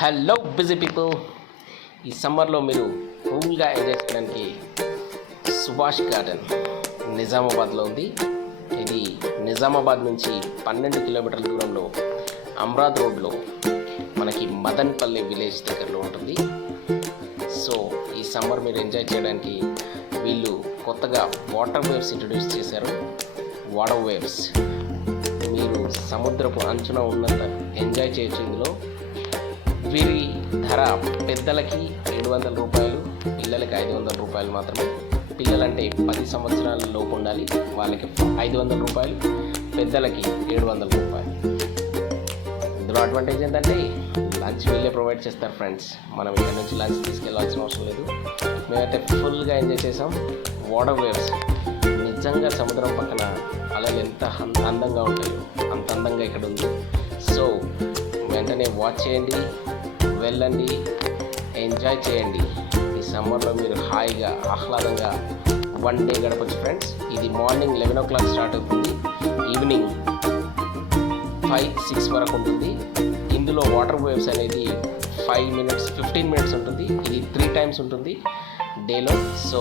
Hello busy people, ఈ సమ్మర్లో మీరు కూల్గా ఎంజాయ్ చేయడానికి సుభాష్ గార్డెన్ నిజామాబాద్లో ఉంది. ఇది నిజామాబాద్ నుంచి 12 కిలోమీటర్ల దూరంలో అమ్రాద్ రోడ్లో మనకి మదన్పల్లి విలేజ్ దగ్గరలో ఉంటుంది. సో ఈ సమ్మర్ మీరు ఎంజాయ్ చేయడానికి వీళ్ళు కొత్తగా వాటర్ వేవ్స్ ఇంట్రడ్యూస్ చేశారు. వాటర్ వేవ్స్ మీరు సముద్రపు అంచున ఉన్నంత ఎంజాయ్ చేయొచ్చు. ఇందులో వీరి ధర పెద్దలకి 700 రూపాయలు, పిల్లలకి 500 రూపాయలు మాత్రమే. పిల్లలంటే 10 సంవత్సరాల లోపు ఉండాలి, వాళ్ళకి 500 రూపాయలు, పెద్దలకి 700 రూపాయలు. ఇందులో అడ్వాంటేజ్ ఏంటంటే లంచ్ వీళ్ళే ప్రొవైడ్ చేస్తారు ఫ్రెండ్స్. మనం ఇక్కడ నుంచి లంచ్ తీసుకెళ్ళాల్సిన అవసరం లేదు. మేమైతే ఫుల్గా ఎంజాయ్ చేసాం. వాటర్ వేవ్స్ నిజంగా సముద్రం పక్కన అలలు ఎంత అందంగా ఉంటాయో అంత అందంగా ఇక్కడ ఉంది. సో వెంటనే వాచ్ చేయండి, వెళ్ళండి, ఎంజాయ్ చేయండి. ఈ సమ్మర్లో మీరు హాయిగా ఆహ్లాదంగా 1 డే గడపచ్చు ఫ్రెండ్స్. ఇది మార్నింగ్ 11 o'clock స్టార్ట్ అవుతుంది, ఈవినింగ్ 5-6 వరకు ఉంటుంది. ఇందులో వాటర్ వేవ్స్ అనేది 5 minutes 15 minutes ఉంటుంది. ఇది 3 times ఉంటుంది డేలో. సో